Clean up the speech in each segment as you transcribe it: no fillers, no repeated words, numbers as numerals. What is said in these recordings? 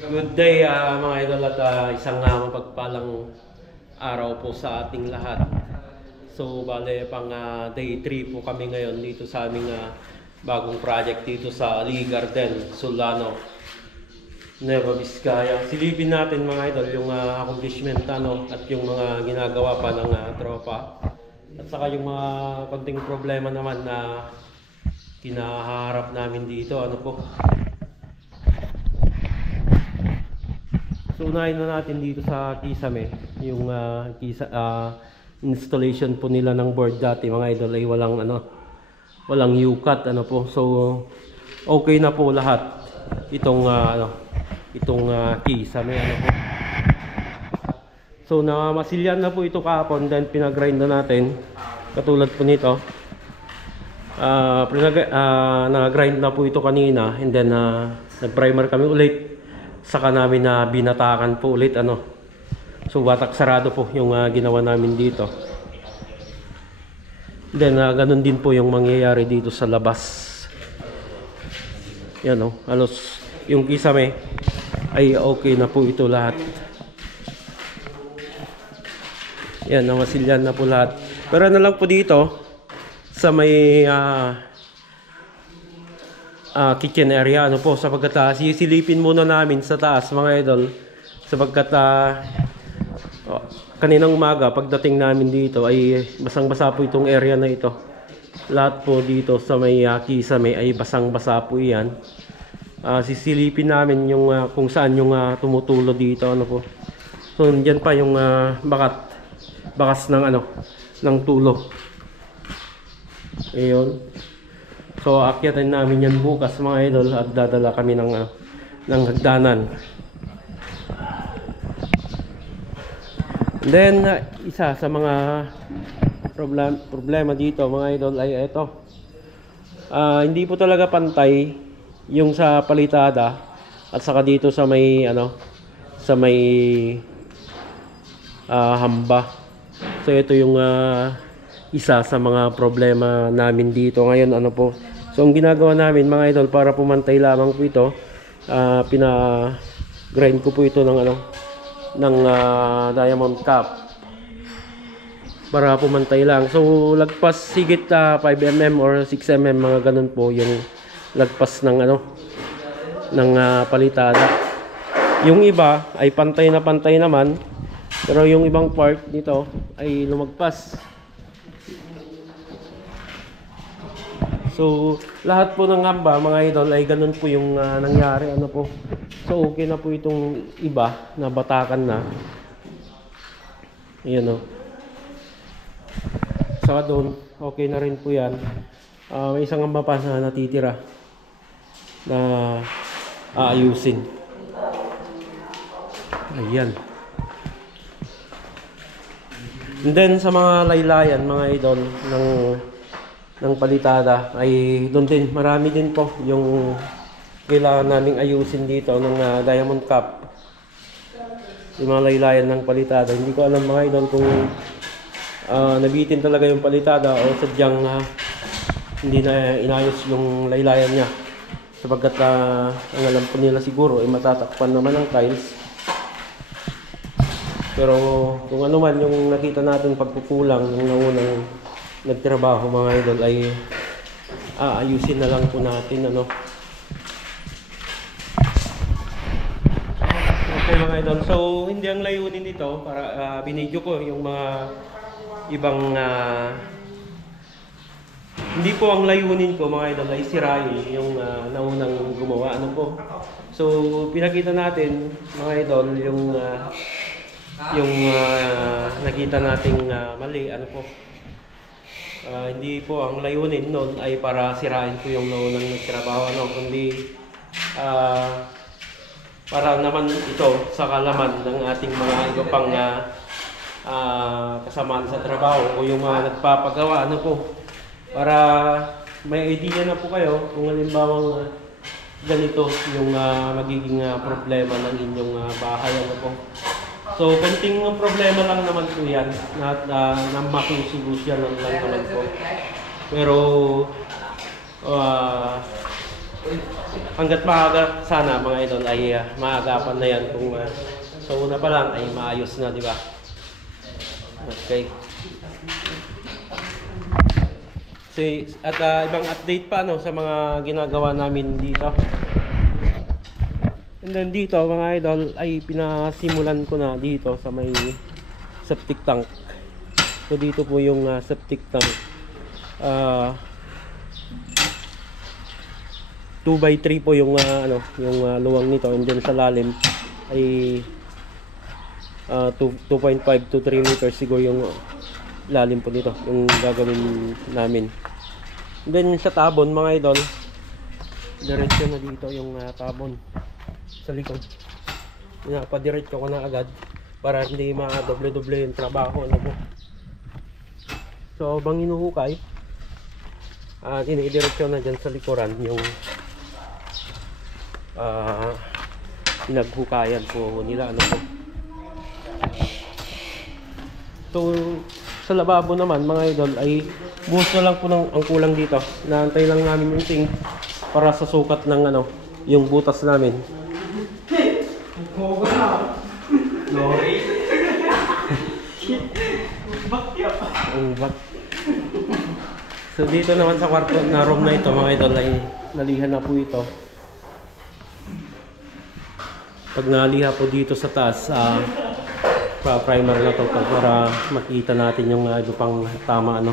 Good day mga idol at isang mapagpalang araw po sa ating lahat. So bale pang day 3 po kami ngayon dito sa aming bagong project dito sa Lee Garden, Solano, Nueva Vizcaya. Silipin natin mga idol yung accomplishment at yung mga ginagawa pa ng tropa. At saka yung mga konting problema naman na kinaharap namin dito po. So unahin na natin dito sa Kisame, yung installation po nila ng board dati mga idol ay walang U-cut po. So okay na po lahat itong Kisame po. So namasilyan na po ito kahapon, then pinagrind na natin katulad po nito. Nag-grind na po ito kanina, and then nag-primer kami ulit. Saka namin binatakan po ulit So watak sarado po yung ginawa namin dito. Then ganun din po yung mangyayari dito sa labas. Yan halos yung Kisame ay okay na po ito lahat. Yan, namasilyan na po lahat. Pero lang po dito sa may kitchen area po, sapagkat sisilipin muna namin sa taas mga idol, sapagkat kaninang umaga pagdating namin dito ay basang-basa po itong area na ito. Lahat po dito sa may Kisame ay basang-basa po iyan. Sisilipin namin yung kung saan yung tumutulo dito po. So diyan pa yung bakas ng tulo. Ayun. So akyatin namin yan bukas mga idol at dadala kami ng hagdanan. Then isa sa mga problema dito mga idol ay ito. Hindi po talaga pantay yung sa palitada at saka dito sa may hamba. So ito yung isa sa mga problema namin dito ngayon po. So ang ginagawa namin mga idol para pumantay lamang po ito, pina-grind ko po ito ng diamond cap para pumantay lang. So lagpas sigit 5mm or 6mm mga ganun po yung lagpas ng palitada. Yung iba ay pantay naman, pero yung ibang part nito ay lumagpas. So lahat po ng hamba mga idol ay ganun po yung nangyari po. So okay na po itong iba na batakan na. Ayan Saka doon okay na rin po yan. May isang hamba pa na natitira na aayusin. Ayan. And then sa mga laylayan mga idol ng palitada ay doon din marami din po yung kailangan naming ayusin dito ng diamond cap, yung mga laylayan ng palitada. Hindi ko alam mga idol kung nabitin talaga yung palitada o sadyang hindi na inayos yung laylayan niya, sapagkat ang alam po nila siguro ay matatakpan naman ng tiles. Pero kung ano man yung nakita natin pagkukulang ng naunang nagtrabaho mga idol ay ayusin na lang po natin Okay mga idol, so hindi ang layunin dito para binidyo ko yung mga ibang hindi po ang layunin ko mga idol ay sirain yung naunang gumawa po. So pinakita natin mga idol yung nakita nating mali po. Hindi po ang layunin nun ay para sirain ko yung naunang nagtrabaho kundi para naman ito sa kalaman ng ating mga iba pang kasamaan sa trabaho o yung mga nagpapagawa po, para may idea na po kayo kung halimbawang ganito yung magiging problema ng inyong bahay po. So, konting problema lang naman po yan na makusolusyon lang naman po. Pero hanggat maaga sana mga idol ay maagapan na yan kung sa una pa lang ay maayos na, di ba? Okay. At ibang update pa sa mga ginagawa namin dito. And then dito mga idol ay pinasimulan ko na dito sa may septic tank. So dito po yung septic tank. 2x3 po yung yung luwang nito, and then sa lalim ay 2.5 to 3 meters siguro yung lalim po nito yung gagawin namin. And then sa tabon mga idol, diretso na dito yung tabon sa likod. Pinapadiretso ko na agad para hindi ma-doble-doble yung trabaho po. So bang hinuhukay, inidiretso na dyan sa likuran yung pinaghukayan po nila po. So sa lababo naman mga idol ay buhos na lang po ang kulang dito. Naantay lang namin yung sink para sa sukat ng yung butas namin. So dito naman sa kwarto na room na ito mga idol ay nalihan na po ito. Pag naliha po dito sa taas, primer na to para makita natin yung iba pang tama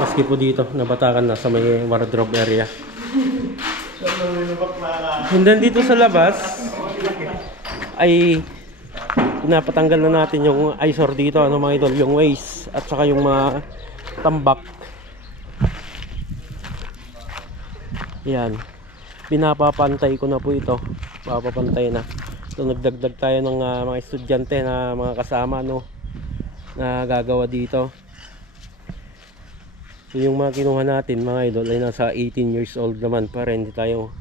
maski po dito nabatakan na sa may wardrobe area. And then dito sa labas ay pinapatanggal na natin yung eyesore dito mga idol, yung waste at saka yung mga tambak. Yan, pinapapantay ko na po ito, papapantay na. So nagdagdag tayo ng mga estudyante na mga kasama na gagawa dito. So yung mga kinuha natin mga idol ay nasa 18 years old naman para hindi tayo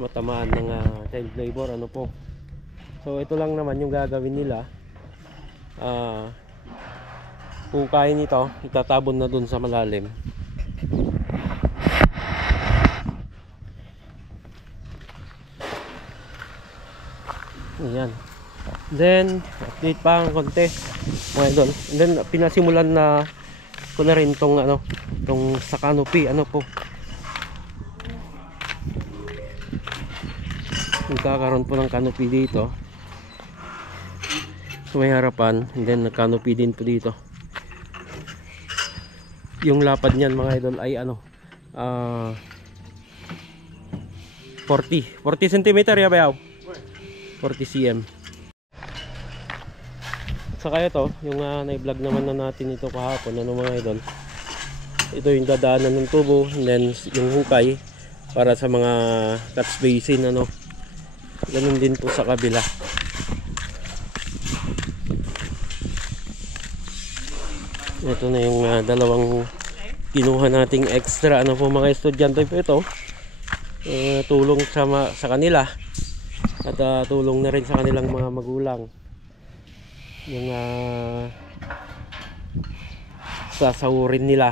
matamaan ng child labor po. So ito lang naman yung gagawin nila. Hukayin ito, itatabon na dun sa malalim. Ayan. Then update pa ang konti mga idol. And then pinasimulan na ko na rin tong tong sa canopy po. Magkakaroon po ng canopy dito. So may harapan, and then canopy din po dito. Yung lapad niyan mga idol ay 40 cm ya bayaw. 40 cm. Saka ito, yung na-vlog naman na natin ito kahapon mga idol. Ito yung dadaanan ng tubo, and then yung hukay para sa mga catch basin ganun din po sa kabila. Ito na yung dalawang kinuha nating extra po mga estudyante po ito. Tulong sa kanila at tulong na rin sa kanilang mga magulang yung sasahurin nila.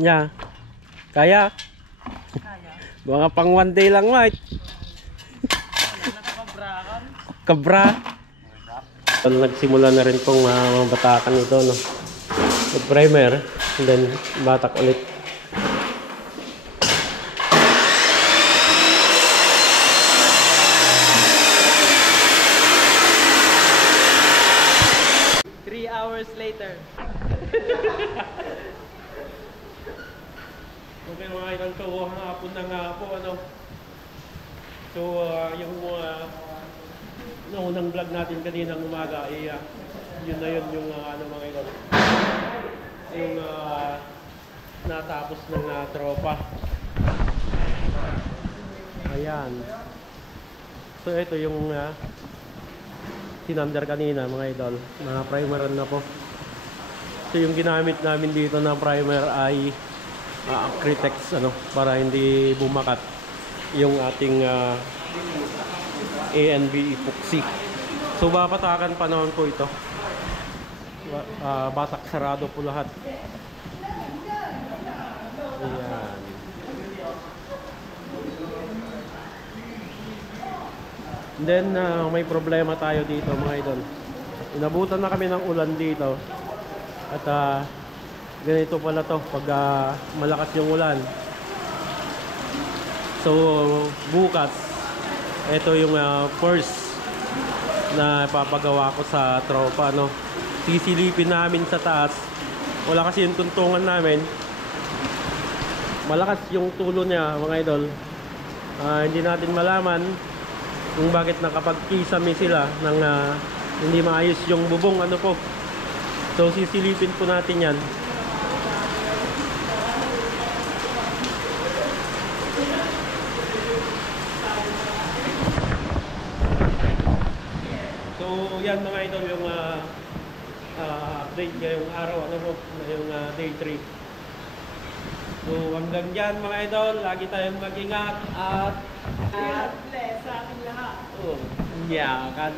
Yeah. Kaya? Mga pang one day lang mate. Kabra. Nagsimula na rin pong mabatakan ito Mag-primer, and then batak ulit. Later. Okay mga idol, so hapon na nga po So yung unang vlog natin kaninang umaga ay yun na yun yung mga idol, yung natapos ng tropa. Ayan. So ito yung sinandar kanina mga idol, mga primeran na po. So yung ginamit namin dito na primer ay Critex para hindi bumakat. yung ating ANB epoxy. So babatakan pa naman po ito. Batak sarado po lahat. Ayan. Then may problema tayo dito mga idol. Inabutan na kami ng ulan dito. At ganito pala to pag malakas yung ulan. So bukas ito yung first na papagawa ko sa tropa, no. Sisilipin namin sa taas. Wala kasi yung tuntungan namin. Malakas yung tulo niya mga idol. Hindi natin malaman kung bakit nakapagkisame sila ng hindi maayos yung bubong ano po. So sisilipin po natin yan. So yan mga idol yung update ngayong araw, ano po, ngayong day 3. So hanggang dyan mga idol, lagi tayong mag-ingat at God bless sa ating lahat. yakan.